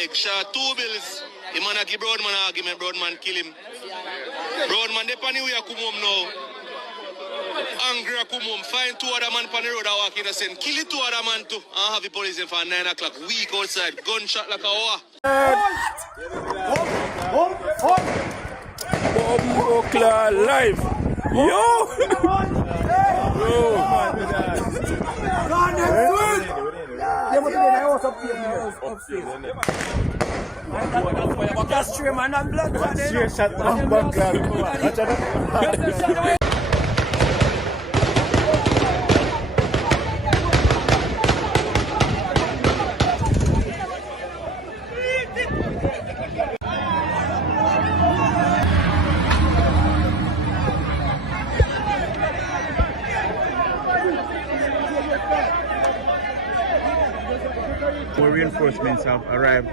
egg. Shot 2 bills. The man a give Broadman an argument. Broadman kill him. Broadman, they pan here come home now. Angry come home. Find 2 other man pan the road and walk in and say, kill the 2 other man too. And have the police in for 9 o'clock. Weak outside. Gunshot like a war. Bumbo Claw live. Yo! Yo! More reinforcements have arrived.